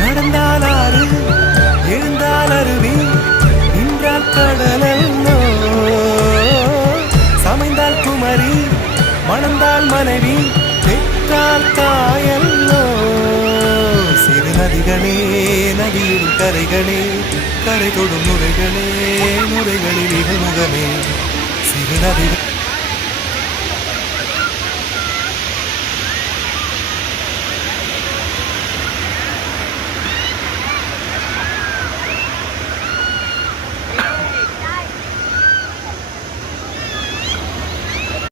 நடந்தால் ஆறு எழுந்தால் அருவி நின்றால் கடலோ சமைந்தால் குமரி மணந்தால் மனைவி பெற்றால் தாயல்லோ சிறு நதிகளே நதியின் கரைகளே கரை தொடும் நுரைகளே நுரைகளில் முகமே சிறு நதிகள்